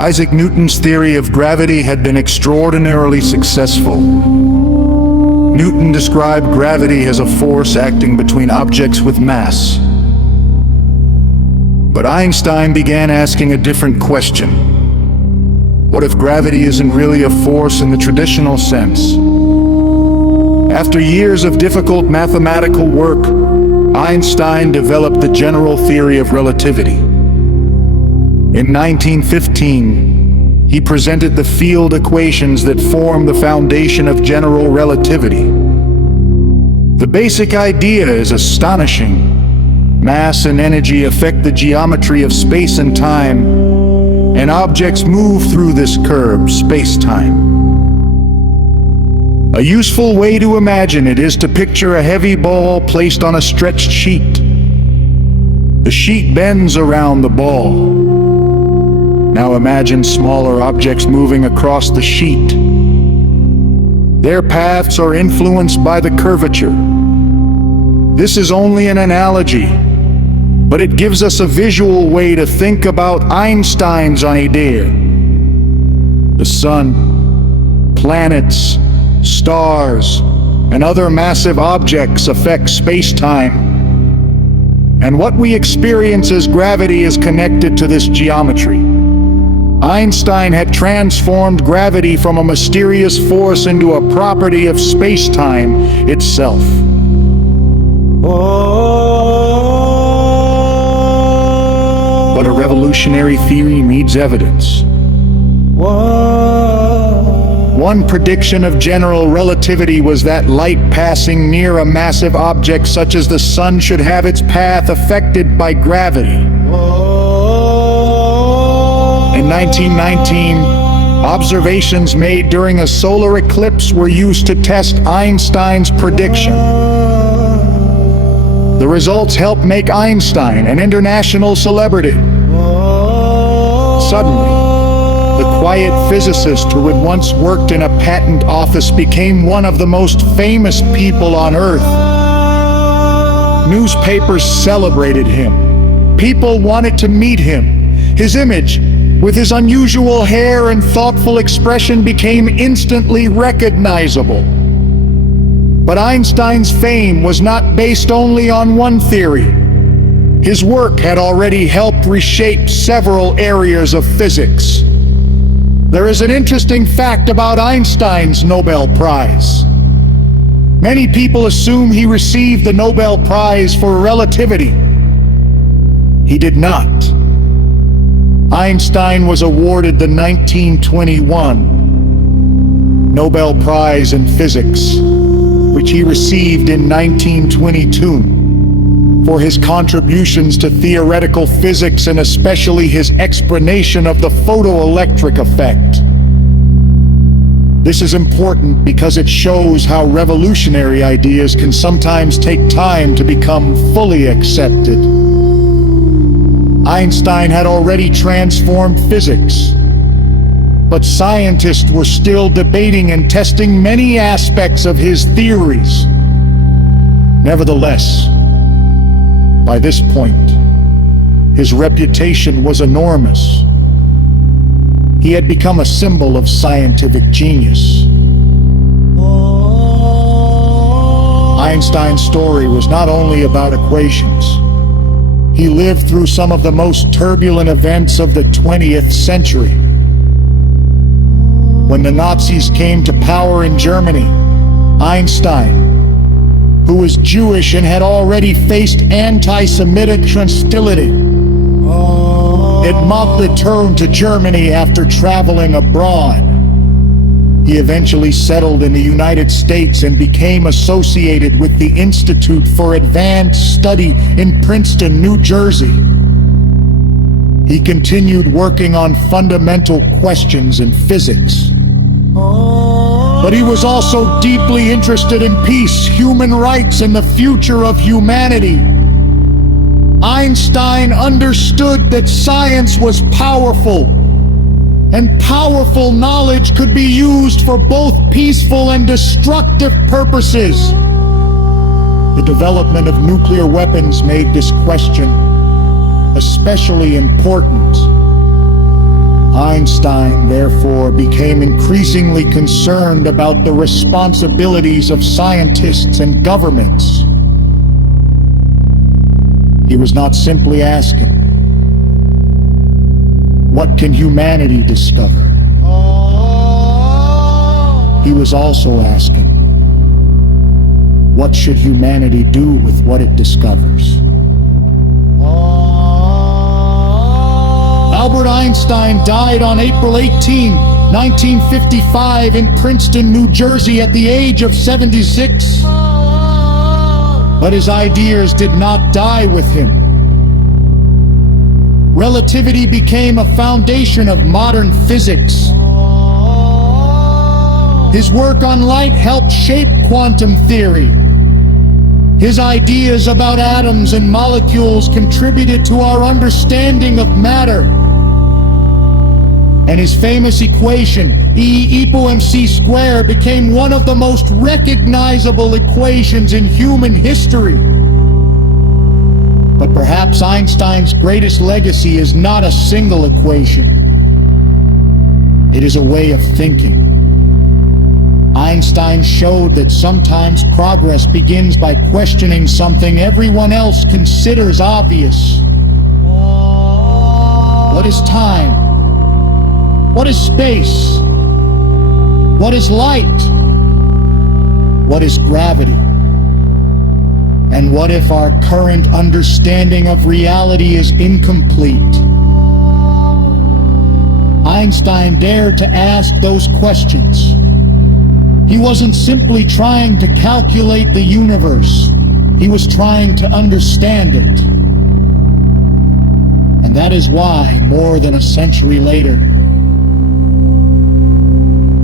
Isaac Newton's theory of gravity had been extraordinarily successful. Newton described gravity as a force acting between objects with mass. But Einstein began asking a different question. What if gravity isn't really a force in the traditional sense? After years of difficult mathematical work, Einstein developed the general theory of relativity. In 1915, he presented the field equations that form the foundation of general relativity. The basic idea is astonishing. Mass and energy affect the geometry of space and time, and objects move through this curved space-time. A useful way to imagine it is to picture a heavy ball placed on a stretched sheet. The sheet bends around the ball. Now imagine smaller objects moving across the sheet. Their paths are influenced by the curvature. This is only an analogy, but it gives us a visual way to think about Einstein's idea. The sun, planets, stars, and other massive objects affect space-time, and what we experience as gravity is connected to this geometry. Einstein had transformed gravity from a mysterious force into a property of space-time itself. But a revolutionary theory needs evidence. One prediction of general relativity was that light passing near a massive object such as the sun should have its path affected by gravity. In 1919, observations made during a solar eclipse were used to test Einstein's prediction. The results helped make Einstein an international celebrity. Suddenly, the quiet physicist who had once worked in a patent office became one of the most famous people on Earth. Newspapers celebrated him. People wanted to meet him. His image, with his unusual hair and thoughtful expression, became instantly recognizable. But Einstein's fame was not based only on one theory. His work had already helped reshape several areas of physics. There is an interesting fact about Einstein's Nobel Prize. Many people assume he received the Nobel Prize for relativity. He did not. Einstein was awarded the 1921 Nobel Prize in Physics, which he received in 1922, for his contributions to theoretical physics and especially his explanation of the photoelectric effect. This is important because it shows how revolutionary ideas can sometimes take time to become fully accepted. Einstein had already transformed physics, but scientists were still debating and testing many aspects of his theories. Nevertheless, by this point, his reputation was enormous. He had become a symbol of scientific genius. Einstein's story was not only about equations. He lived through some of the most turbulent events of the 20th century. When the Nazis came to power in Germany, Einstein, who was Jewish and had already faced anti-Semitic hostility, had mocked the return to Germany after traveling abroad. He eventually settled in the United States and became associated with the Institute for Advanced Study in Princeton, New Jersey. He continued working on fundamental questions in physics. But he was also deeply interested in peace, human rights, and the future of humanity. Einstein understood that science was powerful, and powerful knowledge could be used for both peaceful and destructive purposes. The development of nuclear weapons made this question especially important. Einstein, therefore, became increasingly concerned about the responsibilities of scientists and governments. He was not simply asking, "What can humanity discover?" He was also asking, "What should humanity do with what it discovers?" Albert Einstein died on April 18, 1955 in Princeton, New Jersey at the age of 76. But his ideas did not die with him. Relativity became a foundation of modern physics. His work on light helped shape quantum theory. His ideas about atoms and molecules contributed to our understanding of matter. And his famous equation, E=mc², became one of the most recognizable equations in human history. But perhaps Einstein's greatest legacy is not a single equation. It is a way of thinking. Einstein showed that sometimes progress begins by questioning something everyone else considers obvious. What is time? What is space? What is light? What is gravity? And what if our current understanding of reality is incomplete? Einstein dared to ask those questions. He wasn't simply trying to calculate the universe. He was trying to understand it. And that is why, more than a century later,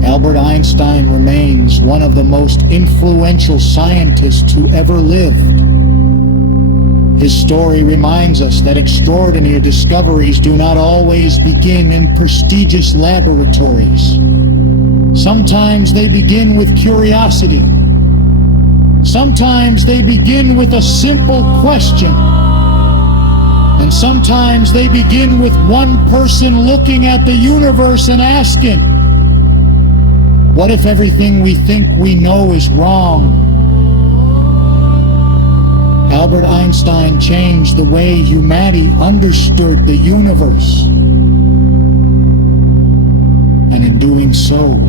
Albert Einstein remains one of the most influential scientists who ever lived. His story reminds us that extraordinary discoveries do not always begin in prestigious laboratories. Sometimes they begin with curiosity. Sometimes they begin with a simple question. And sometimes they begin with one person looking at the universe and asking, "What if everything we think we know is wrong?" Albert Einstein changed the way humanity understood the universe. And in doing so,